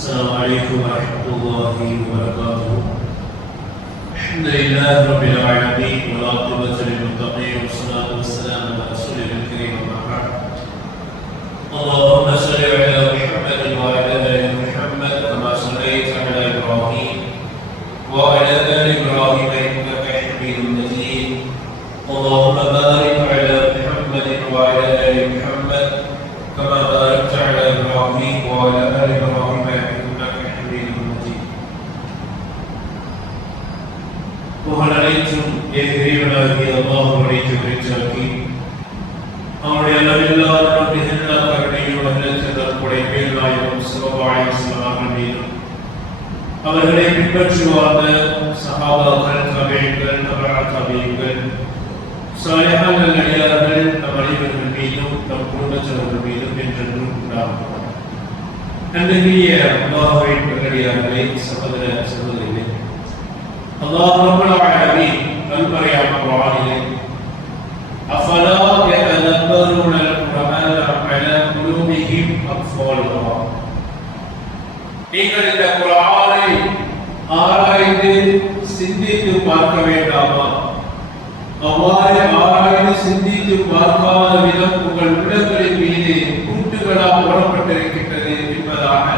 السلام عليكم ورحمة الله وبركاته. الحمد لله رب العالمين والعاقبة للمتقين والصلاة والسلام على رسوله அவர்களை பின்பற்றி வாழ்ந்த சகாபாக்கள் கபேன்கள் நபரா கபீன்கள் சாலையான அடியார்கள் நம் அனைவர்கள் மீதும் நம் குடும்பத்தினர்கள் மீதும் என்றென்றும் உண்டாகும் அன்றைய அல்லாஹுவின் நல்லடியார்களே சகோதர சகோதரிகளே அல்லாஹ் ரப்பல் ஆலமீன் நல்மறையான குர்ஆனிலே அஃபலா சிந்தித்து பார்க்க வேண்டாமா? அவ்வாறு ஆராய்ந்து சிந்தித்து பார்க்காத விதம் உங்கள் உள்ளங்களின் மீது கூட்டுகளால் போடப்பட்டிருக்கின்றது என்பதாக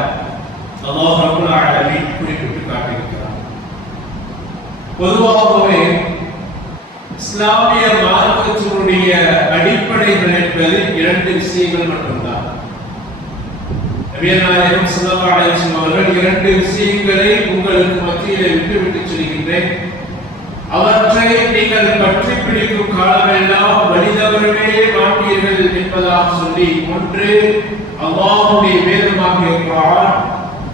அல்லாஹ் ரபுல் ஆலமீன் குறிப்பிட்டு காட்டியிருக்கிறார் பொதுவாகவே இஸ்லாமிய மார்க்கத்தினுடைய அடிப்படைகள் என்பது இரண்டு விஷயங்கள் மட்டும்தான் நபிகள் நாயகம் அவர்கள் இரண்டு விஷயங்களை உங்களுக்கு மத்தியிலே விட்டுவிட்டு சொல்கின்றேன். அவற்றை நீங்கள் பற்றி பிடிக்கும் காலமெல்லாம் வழிதவறவே மாட்டீர்கள் என்பதாக சொல்லி ஒன்று அல்லாஹ்வுடைய வேதமாக குர்ஆன்.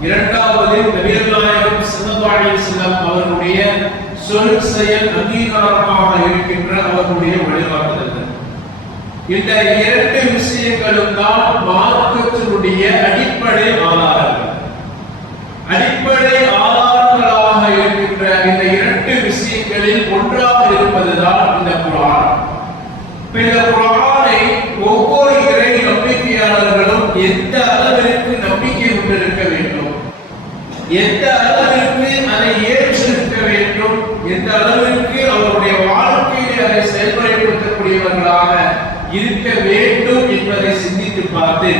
இரண்டாவது நபிகள் நாயகம் ஸல்லல்லாஹு அவர்களுடைய சொல் செயல் அங்கீகாரமாக இருக்கின்ற அவர்களுடைய வழிகாட்டுதல்கள். இந்த இரண்டு விஷயங்களும் தான் மார்க்கத்தினுடைய அடிப்படை ஆதாரங்கள். அடிப்படை ஆதாரங்களாக இருக்கின்ற இந்த இரண்டு விஷயங்களில் ஒன்றாக இருப்பதுதான் இந்த குரான் இப்ப இந்த குரானை ஒவ்வொரு இறை நம்பிக்கையாளர்களும் எந்த அளவிற்கு நம்பிக்கை கொண்டிருக்க வேண்டும் எந்த அளவிற்கு அதை ஏற்றிருக்க வேண்டும் எந்த அளவிற்கு அவருடைய வாழ்க்கையில் அதை செயல்முறைப்படுத்தக்கூடியவர்களாக இருக்க வேண்டும் என்பதை சிந்தித்து பார்த்து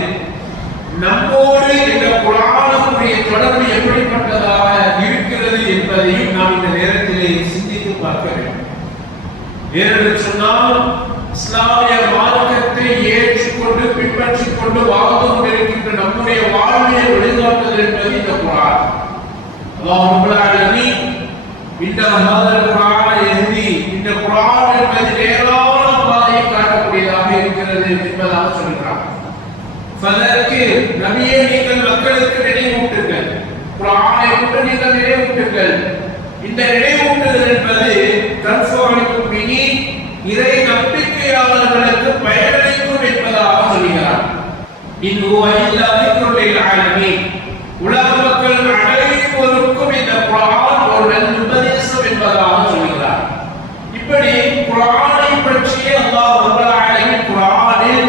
நம்மோடு இந்த குரானுடைய தொடர்பு எப்படிப்பட்டதாக இருக்கிறது என்பதையும் நாம் இந்த நேரத்திலே சிந்தித்து பார்க்க வேண்டும். ஏனென்று சொன்னால் இஸ்லாமிய மார்க்கத்தை ஏற்றுக்கொண்டு பின்பற்றிக் கொண்டு வாழ்ந்து கொண்டிருக்கின்ற நம்முடைய வாழ்வியல் வழிகாட்டுதல் என்பது இந்த குரான் அல்லாஹ் ரப்பல் ஆலமீன் இந்த ஹாதல் குரானை எழுதி இந்த குரான் என்பது நேரான பாதையை காட்டக்கூடியதாக இருக்கிறது என்பதாக சொல்கிறார் ஃபதற்கு நபியே நீங்கள் மக்களுக்கு நினைவூட்டுங்கள் குர்ஆனை கொண்டு நீங்கள் நினைவூட்டுங்கள் இந்த நினைவூட்டுதல் என்பது தன்ஃபானிக்கும் மினி இறை நம்பிக்கையாளர்களுக்கு பயனளிக்கும் என்பதாக சொல்கிறார் இன் ஹுவ இல்லா திக்ருல் ஆலமீன் உலக மக்கள் அனைவருக்கும் இந்த குர்ஆன் ஒரு நல்ல உபதேசம் என்பதாக சொல்கிறார் இப்படி குர்ஆனை பற்றிய அல்லாஹ் ரப்பல் ஆலமீன் குர்ஆனில்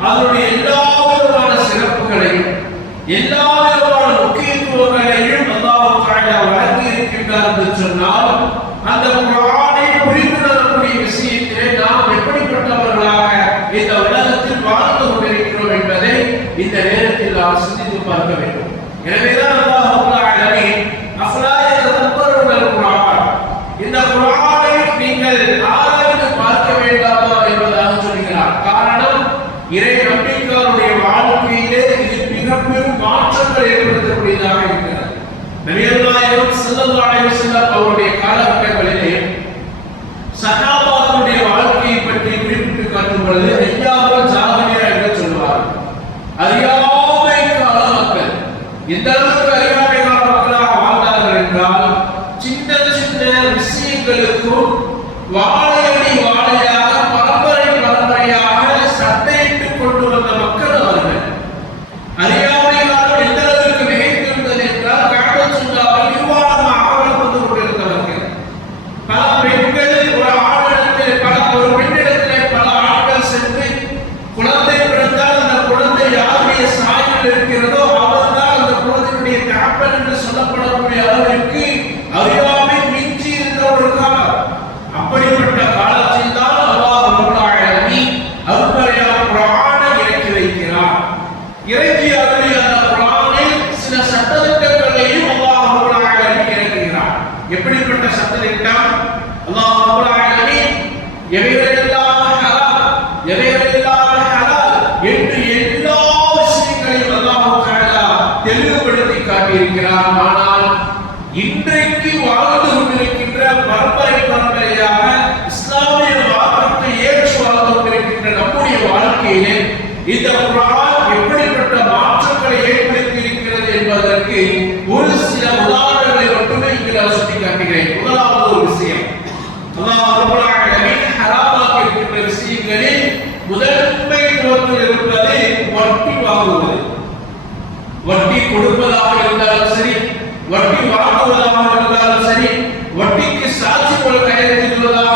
அதனுடைய எல்லா விதமான சிறப்புகளையும் எல்லா விதமான முக்கியத்துவங்களையும் அல்லாஹ் தஆலா வழங்கி இருக்கின்றார் என்று சொன்னால் அந்த குர்ஆனை புரிந்து கொள்ளக்கூடிய விஷயத்திலே நாம் எப்படிப்பட்டவர்களாக இந்த உலகத்தில் வாழ்ந்து கொண்டிருக்கிறோம் என்பதை இந்த நேரத்தில் நாம் சிந்தித்து பார்க்க வேண்டும் எனவேதான் அல்லாஹ் ரப்பல் ஆலமீன் அஃலா யததப்பருன குர்ஆன் இந்த குர்ஆனை நீங்கள் ஆராய்ந்து பார்க்க வேண்டாமா என்பதாக சொல்கிறார். காரணம் இறை நம்பிக்கையாளருடைய வாழ்க்கையிலே இது மிக பெரும் மாற்றங்கள் ஏற்படுத்தக்கூடியதாக இருக்கிறது. நபிகள் நாயகம் ஸல்லல்லாஹு அலைஹி வஸல்லம் அவருடைய காலகட்டங்களிலே சகா எந்த அளவுக்கு அறியாமை கால மக்களாக வாழ்ந்தார்கள் என்றால் சின்ன சின்ன விஷயங்களுக்கும் வாழையடி எவைகளெல்லாம் ஹலால் என்று எல்லா விஷயங்களையும் அல்லாஹ் தஆலா தெளிவுபடுத்தி ஆனால் இன்றைக்கு வாழ்ந்து பரம்பரை பரம்பரையாக இஸ்லாமிய மாற்றத்தை ஏற்று வாழ்ந்து நம்முடைய வாழ்க்கையிலே இந்த எப்படிப்பட்ட மாற்றங்களை ஏற்படுத்தி இருக்கிறது என்பதற்கு ஒரு சில உதாரணங்களை மட்டுமே இங்கே வசதி காட்டுகிறேன் முதலாவது ஒரு விஷயம். அல்லாஹ் விஷயங்களில் முதன்மைத்துவத்தில் இருப்பது வட்டி வாங்குவது. வட்டி கொடுப்பதாக இருந்தாலும் சரி வட்டி வாங்குவதாக இருந்தாலும் சரி வட்டிக்கு சாட்சி போல கையெழுத்திடுவதாக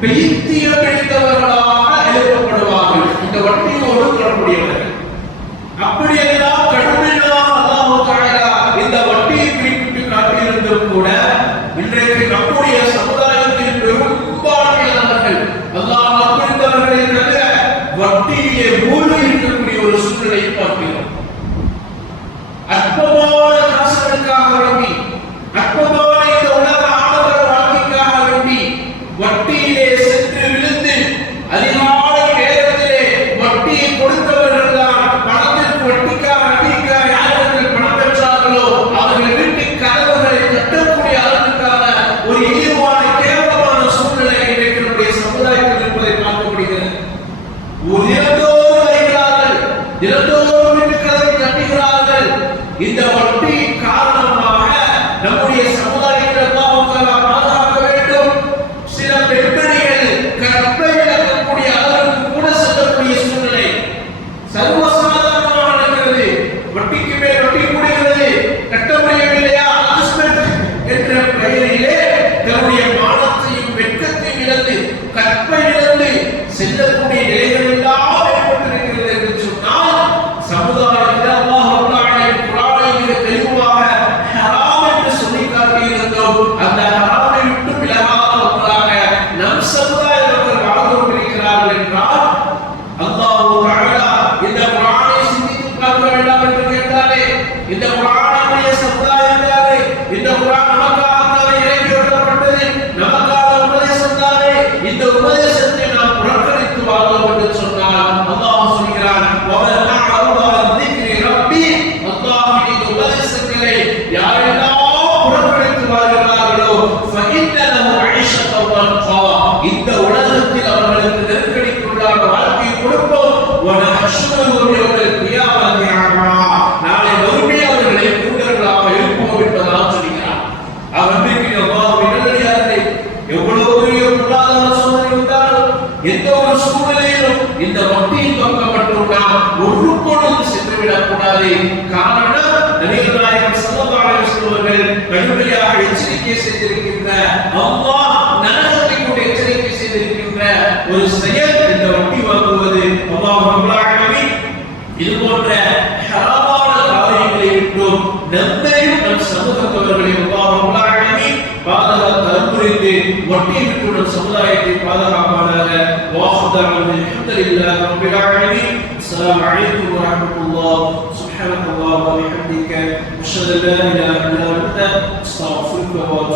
பெய்த்தவர்களாய் இந்த படத்தை எச்சரிக்கை செய்திருக்கின்ற அல்லாஹ் நரகத்தை கூட எச்சரிக்கை செய்திருக்கின்ற ஒரு செயல் இந்த வட்டி வாங்குவது அல்லாஹ் ரபுல்லாகவே இது போன்ற ஹராமான காரியங்களை விட்டும். நம்மையும் நம் சமூகத்தவர்களையும் அல்லாஹ் ரபுல்லாகவே பாதுகாத்து அற்புரித்து வட்டியை விட்டு சமுதாயத்தை பாதுகாப்பானாக. வாசுதாரம் அல்ஹம்துலில்லாஹ் ரபில் ஆலமீன். அஸ்ஸலாமு அலைக்கும் வ ரஹ்மத்துல்லாஹ் சுப்ஹானல்லாஹ் வ பிஹம்திக அஷ்ஹது அல்லா Senhor,